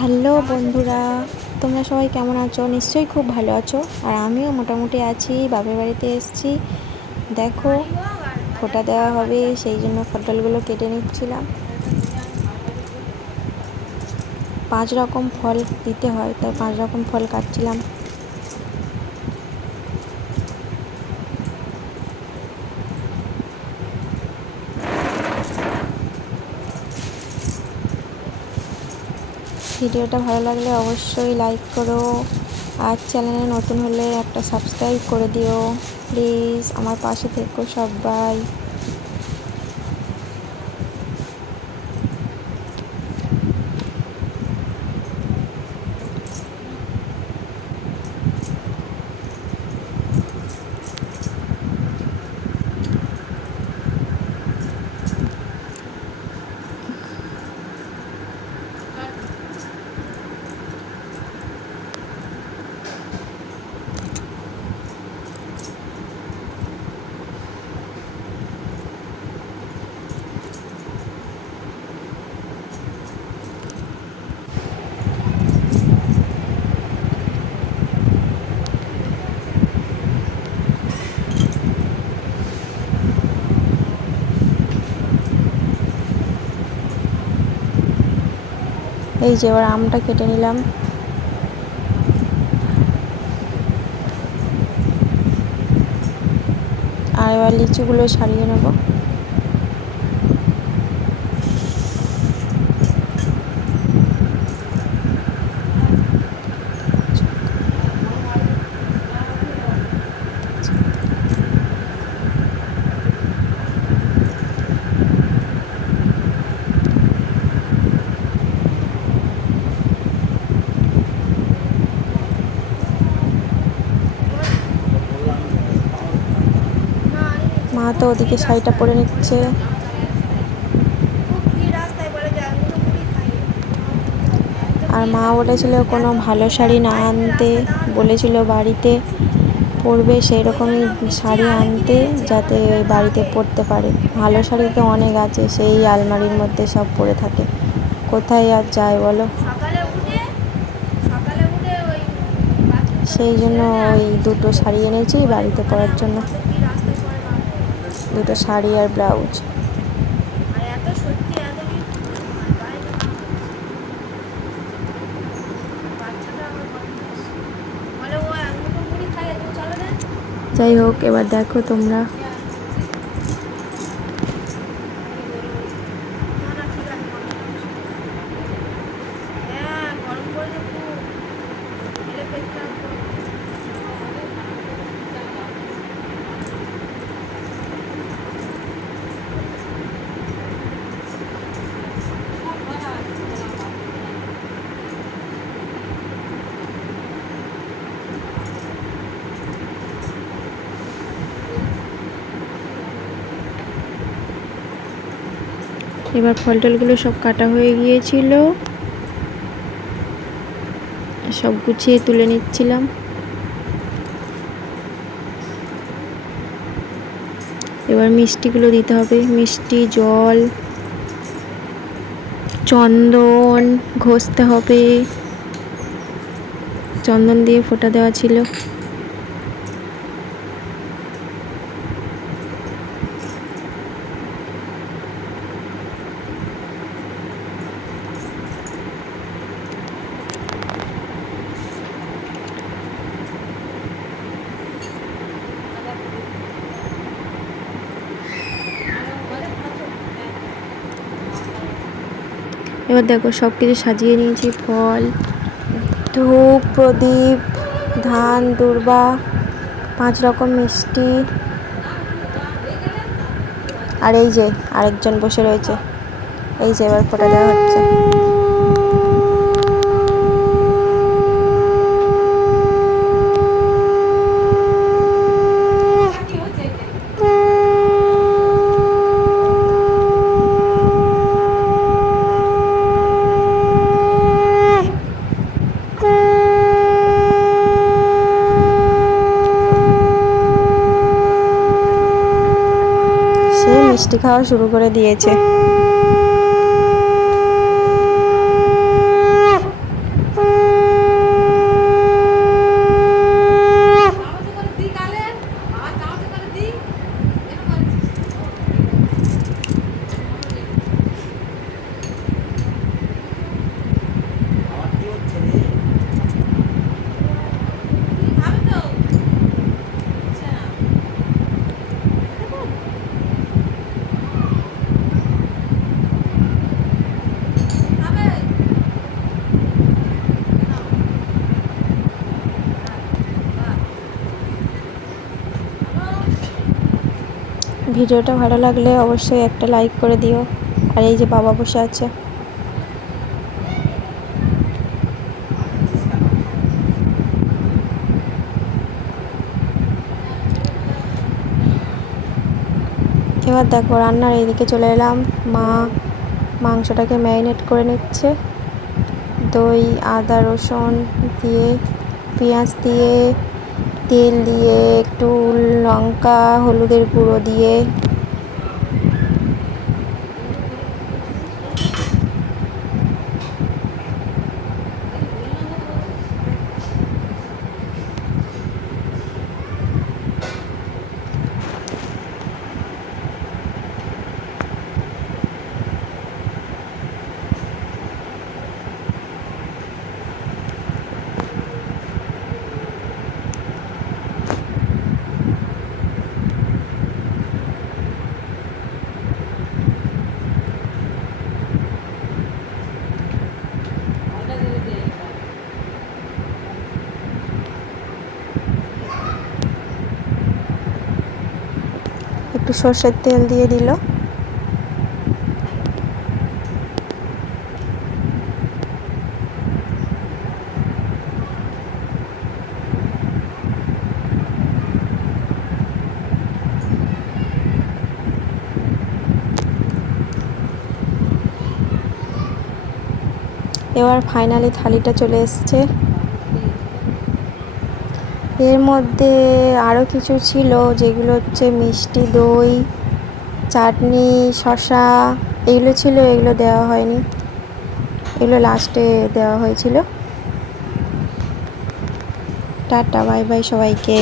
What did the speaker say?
Hello বন্ধুরা, তোমরা সবাই কেমন আছো? নিশ্চয়ই খুব ভালো আছো। আর আমিও মোটামুটি আছি। বাপের বাড়িতে এসেছি, দেখো ফোঁটা দেওয়া হবে, সেই জন্য ফলগুলো কেটে নিচ্ছিলাম। 5 রকম ফল দিতে হয়, তাই 5 রকম ফল কাটছিলাম। ভিডিওটা ভালো লাগলে অবশ্যই লাইক করো, আর চ্যানেলে নতুন হলে একটা সাবস্ক্রাইব করে দিও প্লিজ। আমার পাশে থেকো সবাই। এই যে এবার আমটা কেটে নিলাম। আর এবার লিচুগুলো সারিয়ে নেব। মা তো ওদিকে শাড়িটা পরে নিচ্ছে। আর মা বলেছিল কোনো ভালো শাড়ি না আনতে, বলেছিল বাড়িতে পরবে সেই রকমই শাড়ি আনতে, যাতে বাড়িতে পরতে পারে। ভালো শাড়ি তো অনেক আছে, সেই আলমারির মধ্যে সব পরে থাকে, কোথায় আর যায় বলো। সেই জন্য ওই দুটো শাড়ি এনেছি বাড়িতে পরার জন্য, দুটো শাড়ি আর ব্লাউজ। যাই হোক, এবার দেখো তোমরা। এবার ফল টলগুলো সব কাটা হয়ে গিয়েছিল, সব গুছিয়ে তুলে নিচ্ছিলাম। এবার মিষ্টিগুলো দিতে হবে, মিষ্টি, জল, চন্দন ঘষতে হবে, চন্দন দিয়ে ফোঁটা দেওয়া ছিল। এবার দেখো সব কিছু সাজিয়ে নিয়েছি, ফল, ধূপ, প্রদীপ, ধান, দূর্বা, 5 রকম মিষ্টি। আর এই যে আরেকজন বসে রয়েছে, এই যে এবার ফোঁটা দেওয়া হচ্ছে। মিষ্টি খাওয়া শুরু করে দিয়েছে। ভিডিওটা ভালো লাগলে অবশ্যই একটা লাইক করে দিও। আর এই যে বাবা বসে আছে। এবার দেখো রান্নার এইদিকে চলে এলাম। মা মাংসটাকে ম্যারিনেট করে নিচ্ছে। দই, আদা, রসুন দিয়ে, পেঁয়াজ দিয়ে, তেল দিয়ে, একটু লঙ্কা, হলুদের গুঁড়ো দিয়ে একটু সর্ষের তেল দিয়ে দিল। এবার ফাইনালি থালিটা চলে এসছে। এর মধ্যে আরও কিছু ছিল, যেগুলো হচ্ছে মিষ্টি দই, চাটনি, শসা, এগুলো ছিল। এগুলো দেওয়া হয়নি, এগুলো লাস্টে দেওয়া হয়েছিল। টাটা, বাই বাই সবাইকে।